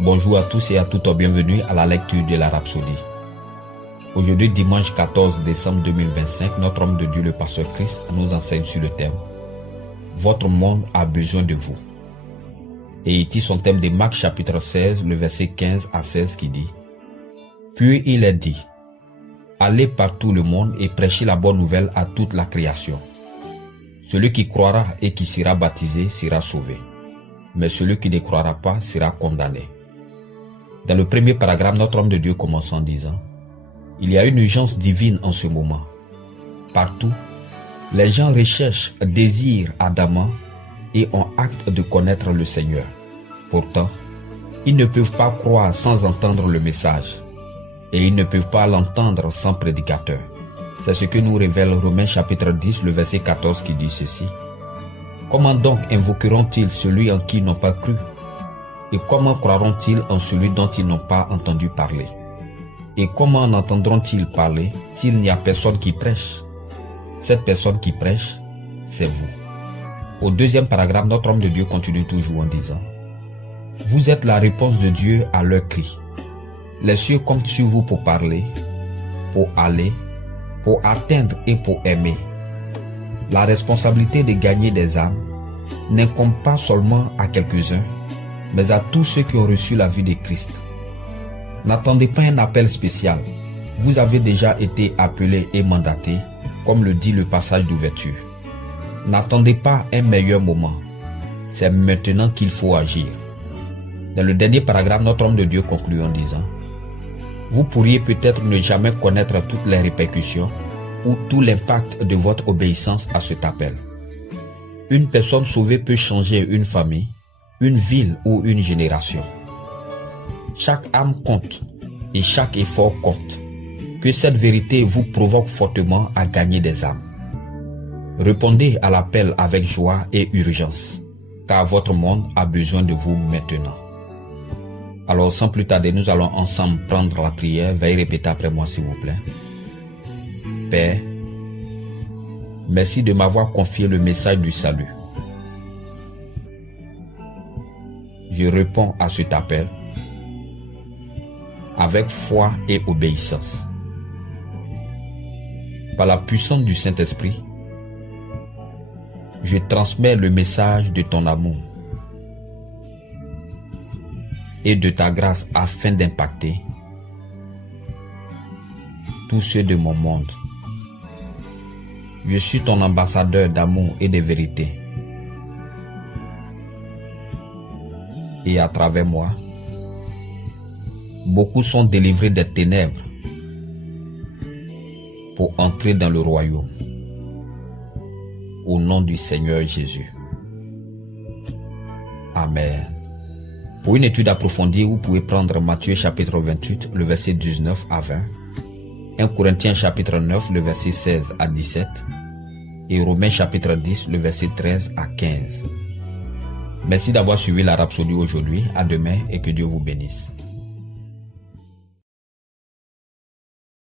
Bonjour à tous et à toutes, bienvenue à la lecture de la Rhapsodie. Aujourd'hui, dimanche 14 décembre 2025, notre homme de Dieu, le pasteur Christ, nous enseigne sur le thème « Votre monde a besoin de vous ». Et il tire son thème de Marc chapitre 16, le verset 15 à 16 qui dit « Puis il est dit, allez par tout le monde et prêchez la bonne nouvelle à toute la création. Celui qui croira et qui sera baptisé sera sauvé, mais celui qui ne croira pas sera condamné. » Dans le premier paragraphe, notre homme de Dieu commence en disant « Il y a une urgence divine en ce moment. Partout, les gens recherchent, désirent ardemment et ont acte de connaître le Seigneur. Pourtant, ils ne peuvent pas croire sans entendre le message et ils ne peuvent pas l'entendre sans prédicateur. » C'est ce que nous révèle Romains chapitre 10, le verset 14 qui dit ceci. « Comment donc invoqueront-ils celui en qui ils n'ont pas cru? Et comment croiront-ils en celui dont ils n'ont pas entendu parler? Et comment en entendront-ils parler s'il n'y a personne qui prêche? Cette personne qui prêche, c'est vous. » Au deuxième paragraphe, notre homme de Dieu continue toujours en disant « Vous êtes la réponse de Dieu à leur cri. Les cieux comptent sur vous pour parler, pour aller, pour atteindre et pour aimer. La responsabilité de gagner des âmes n'incombe pas seulement à quelques-uns, mais à tous ceux qui ont reçu la vie de Christ. N'attendez pas un appel spécial. Vous avez déjà été appelés et mandatés, comme le dit le passage d'ouverture. N'attendez pas un meilleur moment. C'est maintenant qu'il faut agir. Dans le dernier paragraphe, notre homme de Dieu conclut en disant « Vous pourriez peut-être ne jamais connaître toutes les répercussions ou tout l'impact de votre obéissance à cet appel. Une personne sauvée peut changer une famille, une ville ou une génération. Chaque âme compte et chaque effort compte. Que cette vérité vous provoque fortement à gagner des âmes. Répondez à l'appel avec joie et urgence, car votre monde a besoin de vous maintenant. » Alors sans plus tarder, nous allons ensemble prendre la prière. Veuillez répéter après moi s'il vous plaît. Père, merci de m'avoir confié le message du salut. Je réponds à cet appel avec foi et obéissance. Par la puissance du Saint-Esprit, je transmets le message de ton amour et de ta grâce afin d'impacter tous ceux de mon monde. Je suis ton ambassadeur d'amour et de vérité. Et à travers moi, beaucoup sont délivrés des ténèbres pour entrer dans le royaume. Au nom du Seigneur Jésus. Amen. Pour une étude approfondie, vous pouvez prendre Matthieu chapitre 28, le verset 19 à 20, 1 Corinthiens chapitre 9, le verset 16 à 17, et Romains chapitre 10, le verset 13 à 15. Merci d'avoir suivi la Rhapsodie aujourd'hui. À demain et que Dieu vous bénisse.